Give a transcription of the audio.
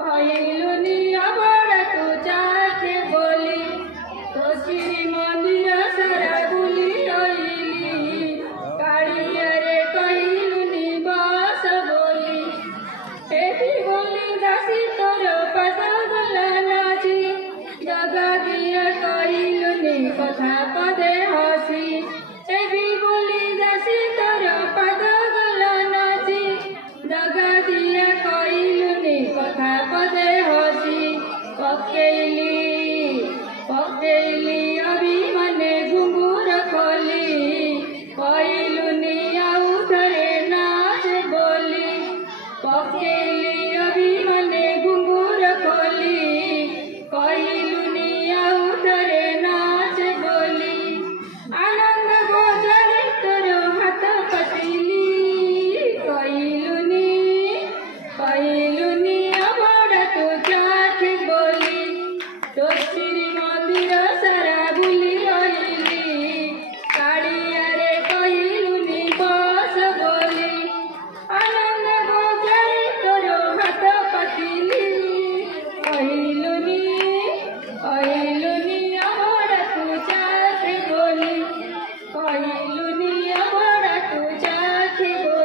କହିଲୁନି ଅବଡ଼ା ତୁ ଚାଖେ ବୋଲି ତୋ ଶ୍ରୀମନ୍ଦିର ସାରା ବୁଲି ରହିଲି କାଳିଆରେ କହିଲୁନି ବସ ବୋଲି ଏଠି ବୋଲି ଦାସୀ ତୋର ପାଦ ଗଲା ନାଚି ଜଗା ଦିଅ କହିଲୁନି କଥା ପଦେ ହସି ଏଠି ବୋଲି ଦାସୀ ତୋର ପାଦ ଗଲା ନାଚି ଜଗା ଦିଅ କହିଲୁନି କଥା ପଦେ ହସି ପକେଇଲି ଅଭିମାନେ ଘୁଙ୍ଗୁର ଖୋଲି କହିଲୁନି ଆଉ ଥରେ ନାଚ ବୋଲି ପକେଇ